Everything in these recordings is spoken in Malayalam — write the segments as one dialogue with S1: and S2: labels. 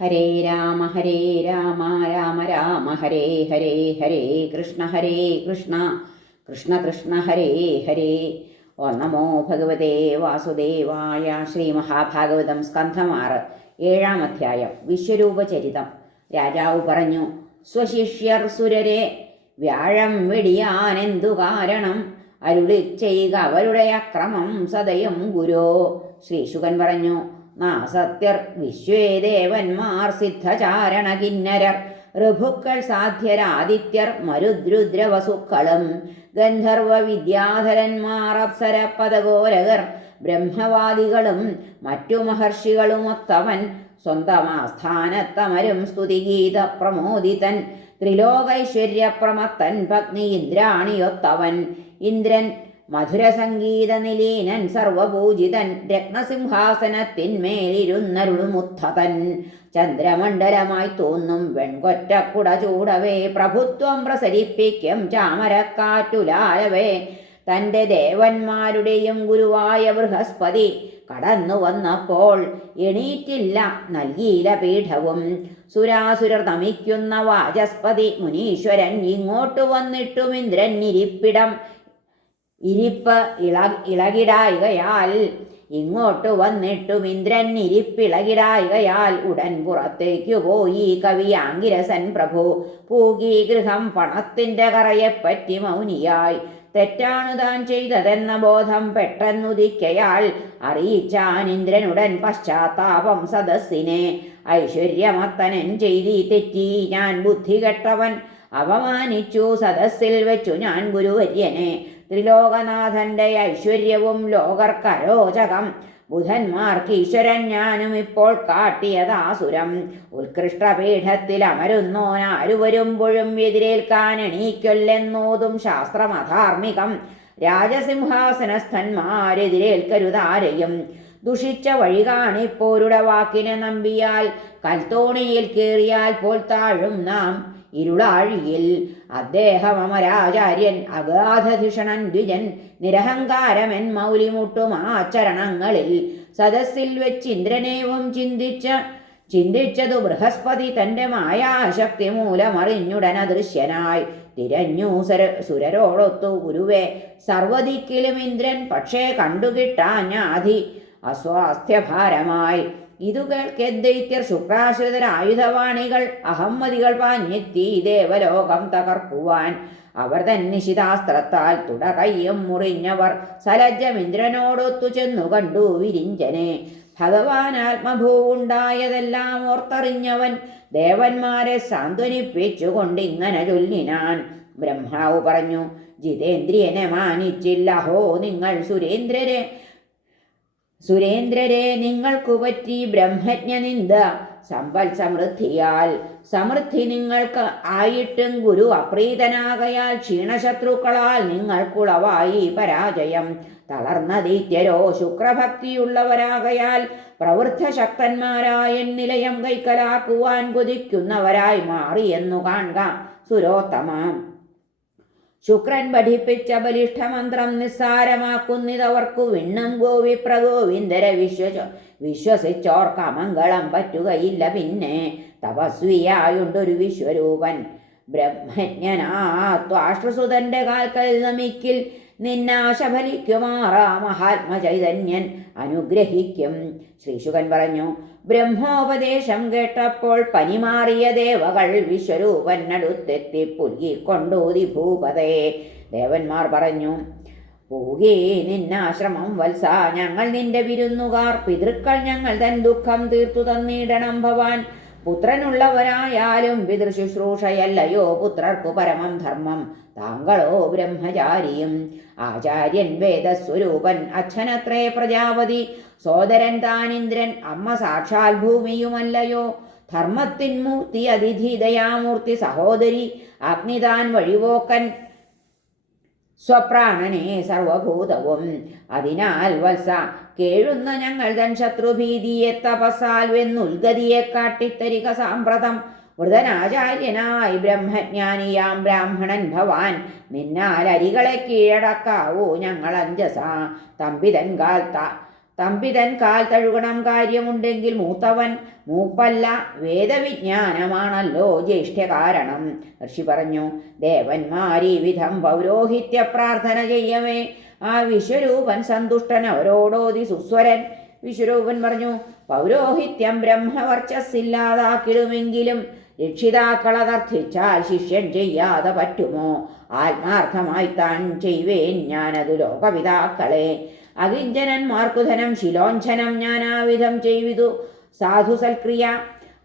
S1: ഹരേ രാമ ഹരേ രാമ രാമ രാമ ഹരേ ഹരേ ഹരേ കൃഷ്ണ ഹരേ കൃഷ്ണ കൃഷ്ണ കൃഷ്ണ ഹരേ ഹരേ. ഓ നമോ ഭഗവതേ വാസുദേവായ ശ്രീ മഹാഭാഗവതം സ്കന്ധമാറ് ഏഴാം അധ്യായം വിശ്വരൂപചരിതം. രാജാവ് പറഞ്ഞു സ്വശിഷ്യർ സുരരെ വ്യാഴം വെടിയാനെന്തു കാരണം? അരുളി ചെയ്യുക അവരുടെ അക്രമം സദയം ഗുരോ. ശ്രീശുകൻ പറഞ്ഞു നാസത്യർ വിശ്വേദേവന്മാർ സിദ്ധചാരണ കിന്നരർ ഋഭുക്കൾ സാധ്യരാദിത്യർ മരുദ്രുദ്രവസുക്കളും. ഗന്ധർവ വിദ്യാധരന്മാർ അപ്സര പദഗോരകർ ബ്രഹ്മവാദികളും മറ്റു മഹർഷികളുമൊത്തവൻ സ്വന്തം ആസ്ഥാനത്തമരും സ്തുതിഗീത പ്രമോദിതൻ ത്രിലോകൈശ്വര്യപ്രമത്തൻ ഭഗ്നി ഇന്ദ്രാണിയൊത്തവൻ ഇന്ദ്രൻ മധുരസംഗീത നിലീനൻ സർവപൂജിതൻ രത്നസിംഹാസനത്തിന്മേലിരുന്നരുളുമുത്തതൻ. ചന്ദ്രമണ്ഡലമായി തോന്നും വെൺകൊറ്റക്കുട ചൂടവേ പ്രഭുത്വം പ്രസരിപ്പിക്കും ചാമരക്കാറ്റുലാലവേ. തന്റെ ദേവന്മാരുടെയും ഗുരുവായ ബൃഹസ്പതി കടന്നു വന്നപ്പോൾ എണീറ്റില്ല നൽകിയില പീഠവും. സുരാസുരർ നമിക്കുന്ന വാചസ്പതി മുനീശ്വരൻ ഇങ്ങോട്ട് വന്നിട്ടും ഇന്ദ്രൻ ഇരിപ്പിടം ഇരിപ്പ് ഇള ഇളകിടായികയാൽ ഇങ്ങോട്ട് വന്നിട്ടും ഇന്ദ്രൻ ഇരിപ്പിളകിടായികയാൽ ഉടൻ പുറത്തേക്കു പോയി. കവി ആംഗിരസൻ പ്രഭു പൂകി ഗൃഹം പണത്തിന്റെ കറയെപ്പറ്റി മൗനിയായി. തെറ്റാണു താൻ ചെയ്തതെന്ന ബോധം പെട്ടെന്നുദിക്കയാൽ അറിയിച്ചാൻ ഇന്ദ്രനുടൻ പശ്ചാത്താപം സദസ്സിനെ ഐശ്വര്യമത്തനൻ ചെയ്തി തെറ്റി. ഞാൻ ബുദ്ധി കെട്ടവൻ അപമാനിച്ചു സദസ്സിൽ വെച്ചു ഞാൻ ഗുരുവര്യനെ ത്രിലോകനാഥന്റെ ഐശ്വര്യവും ലോകർക്കരോചകം. ബുധന്മാർക്ക് ഈശ്വരൻ ഞാനും ഇപ്പോൾ കാട്ടിയതാസുരം. ഉത്കൃഷ്ടപീഠത്തിൽ അമരുന്നോൻ ആരു വരുമ്പോഴും എതിരേൽക്കാൻ എണീക്കൊല്ലെന്നോതും ശാസ്ത്രമധാർമ്മികം. രാജസിംഹാസനസ്ഥന്മാരെതിരേൽക്കരുതാരെയും ദുഷിച്ച വഴി കാണിപ്പോരുടെ വാക്കിനെ നമ്പിയാൽ കൽത്തോണിയിൽ കയറിയാൽ പോൽ താഴും നാം. ഇരുളാഴിയിൽ. അദ്ദേഹം അമരാചാര്യൻ അഗാധധിഷണൻ ദ്വിജൻ നിരഹങ്കാരമെൻ മൗലിമുട്ടും ആചരണങ്ങളിൽ. സദസ്സിൽ വെച്ച് ഇന്ദ്രനേവും ചിന്തിച്ച ചിന്തിച്ചതു ബൃഹസ്പതി തന്റെ മായാശക്തി മൂലമറിഞ്ഞുടൻ അദൃശ്യനായി തിരഞ്ഞു സുര സുരരോടൊത്തു ഗുരുവെ സർവദിക്കിലും ഇന്ദ്രൻ പക്ഷേ കണ്ടുകിട്ടാഞ്ഞാധി അസ്വാസ്ഥ്യഭാരമായി. ഇതു കേൾക്കെദ്ദൈത്യർ ശുക്രാശ്രിതരായുധവാണികൾ അഹമ്മദികൾ പാഞ്ഞെത്തി ദേവലോകം തകർക്കുവാൻ. അവർ തൻ നിശിതാസ്ത്രത്താൽ തുട കയ്യും മുറിഞ്ഞവർ സലജ്ജമിന്ദ്രനോടൊത്തു ചെന്നു കണ്ടു വിരിഞ്ചനെ. ഭഗവാൻ ആത്മഭൂവുണ്ടായതെല്ലാം ഓർത്തറിഞ്ഞവൻ ദേവന്മാരെ സാന്ത്വനിപ്പിച്ചുകൊണ്ടിങ്ങനെ ചൊല്ലിനാൻ. ബ്രഹ്മാവ് പറഞ്ഞു ജിതേന്ദ്രിയനെ മാനിച്ചില്ല. ഹോ നിങ്ങൾ സുരേന്ദ്രരെ സുരേന്ദ്രരെ നിങ്ങൾക്കു പറ്റി ബ്രഹ്മജ്ഞനിന്ദ സമ്പൽ സമൃദ്ധിയാൽ. സമൃദ്ധി നിങ്ങൾക്ക് ആയിട്ടും ഗുരു അപ്രീതനാകയാൽ ക്ഷീണശത്രുക്കളാൽ നിങ്ങൾക്കുളവായി പരാജയം. തളർന്ന ദൈത്യരോ ശുക്രഭക്തിയുള്ളവരാകയാൽ പ്രവൃദ്ധശക്തന്മാരായ നിലയം കൈക്കലാക്കുവാൻ കുതിക്കുന്നവരായി മാറിയെന്നു കാണുക സുരോത്തമ. ശുക്രൻ പഠിപ്പിച്ച ബലിഷ്ഠമന്ത്രം നിസ്സാരമാക്കുന്നിതവർക്കു വിണ്ണം ഗോവി പ്രഗോവിന്ദര വിശ്വ വിശ്വസിച്ചോർക്ക മംഗളം പറ്റുകയില്ല പിന്നെ. തപസ്വിയായുണ്ടൊരു വിശ്വരൂപൻ. ബ്രഹ്മജ്ഞനാ ബ്രഹ്മജ്ഞനാത്വാശ്രുസുതന്റെ കാൽക്കൽ നമിക്കിൽ നിന്നാശ ഫലിക്കുമാറാ മഹാത്മചൈതന്യൻ അനുഗ്രഹിക്കും ശ്രീശുകൻ പറഞ്ഞു ബ്രഹ്മോപദേശം കേട്ടപ്പോൾ പനിമാറിയ ദേവകൾ വിശ്വരൂപനടുത്തെത്തി പുൽകിക്കൊണ്ടോതി ഭൂപതയെ ദേവന്മാർ പറഞ്ഞു പോകേ നിന്നാശ്രമം വത്സ ഞങ്ങൾ നിന്റെ വിരുന്നുകാർ പിതൃക്കൾ ഞങ്ങൾ തൻ ദുഃഖം തീർത്തു തന്നിടണം ഭവാൻ. പുത്രനുള്ളവരായാലും പിതൃശുശ്രൂഷയല്ലയോ പുത്രർക്കു പരമം ധർമ്മം. താങ്കളോ ബ്രഹ്മചാരിയും. ആചാര്യൻ വേദസ്വരൂപൻ അച്ഛനത്രേ പ്രജാപതി. സോദരൻ താനിന്ദ്രൻ അമ്മ സാക്ഷാൽ ഭൂമിയുമല്ലയോ. ധർമ്മത്തിൻ മൂർത്തി അതിഥി ദയാമൂർത്തി സഹോദരി. അഗ്നിതാൻ വഴിപോക്കൻ സ്വപ്രാണനെ സർവഭൂതവും. അതിനാൽ വത്സ കേഴുന്ന ഞങ്ങൾ തൻ ശത്രുഭീതിയെ തപസാൽ വെന്നുൽഗതിയെ കാട്ടിത്തരിക സാമ്പ്രതം. വൃതനാചാര്യനായി ബ്രഹ്മജ്ഞാനിയാം ബ്രാഹ്മണൻ ഭവാൻ. നിന്നാൽ അരികളെ കീഴടക്കാവൂ ഞങ്ങൾ അഞ്ചസ തമ്പിതൻ കാൽ തമ്പിതൻ കാൽ തഴുകണം കാര്യമുണ്ടെങ്കിൽ മൂത്തവൻ മൂപ്പല്ല വേദവിജ്ഞാനമാണല്ലോ ജ്യേഷ്ഠ കാരണം ഋഷി പറഞ്ഞു ദേവന്മാരീ വിധം പൗരോഹിത്യ പ്രാർത്ഥന ചെയ്യവേ ആ വിശ്വരൂപൻ സന്തുഷ്ടൻ അവരോടോതി സുസ്വരൻ. വിശ്വരൂപൻ പറഞ്ഞു പൗരോഹിത്യം ബ്രഹ്മവർച്ചസ്സില്ലാതാക്കിടുമെങ്കിലും രക്ഷിതാക്കളതർത്ഥിച്ചാൽ ശിഷ്യൻ ചെയ്യാതെ പറ്റുമോ? ആത്മാർത്ഥമായി താൻ ചെയ്യുവേൻ ഞാനത് ലോകപിതാക്കളെ. അകിഞ്ചനന്മാർക്കു മാർക്കുധനം ശിലോഞ്ചനം ഞാനാവിധം ചെയ്തു. സാധു സൽക്രിയ.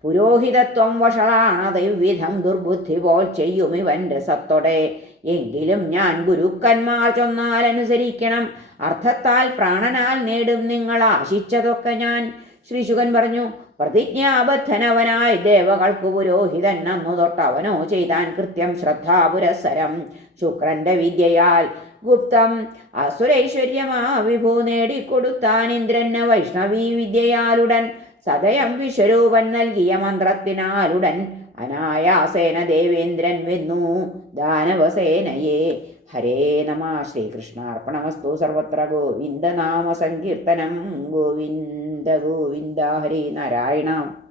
S1: പുരോഹിതത്വം വഷളാണതൈവിധം ദുർബുദ്ധി പോൽ ചെയ്യും ചെയ്യുമിവന്റെ സത്തൊടെ എങ്കിലും ഞാൻ ഗുരുക്കന്മാർ ചൊന്നാലനുസരിക്കണം അർത്ഥത്താൽ പ്രാണനാൽ നേടും നിങ്ങൾ ആശിച്ചതൊക്കെ ഞാൻ. ശ്രീശുഖൻ പറഞ്ഞു പ്രതിജ്ഞാബദ്ധനവനായി ദേവകൾക്കു പുരോഹിതൻ അന്നു തൊട്ടവനോ ചെയ്താൻ കൃത്യം ശ്രദ്ധാപുരസരം. ശുക്രന്റെ വിദ്യയാൽ ഗുപ്തം അസുരൈശ്വര്യമാ വിഭു നേടിക്കൊടുത്താൻ ഇന്ദ്രന് വൈഷ്ണവീ വിദ്യയാലുടൻ സദയം വിശ്വരൂപൻ നൽകിയ മന്ത്രത്തിനാലുടൻ അനായാസേന ദേവേന്ദ്രൻ വെന്നു ദാനവസേനയെ. ഹരേ നമ. ശ്രീകൃഷ്ണാർപ്പണമസ്തു സർവത്ര ഗോവിന്ദനാമ സങ്കീർത്തനം. ഗോവിന്ദ ഗോവിന്ദ. ഹരേ നാരായണ.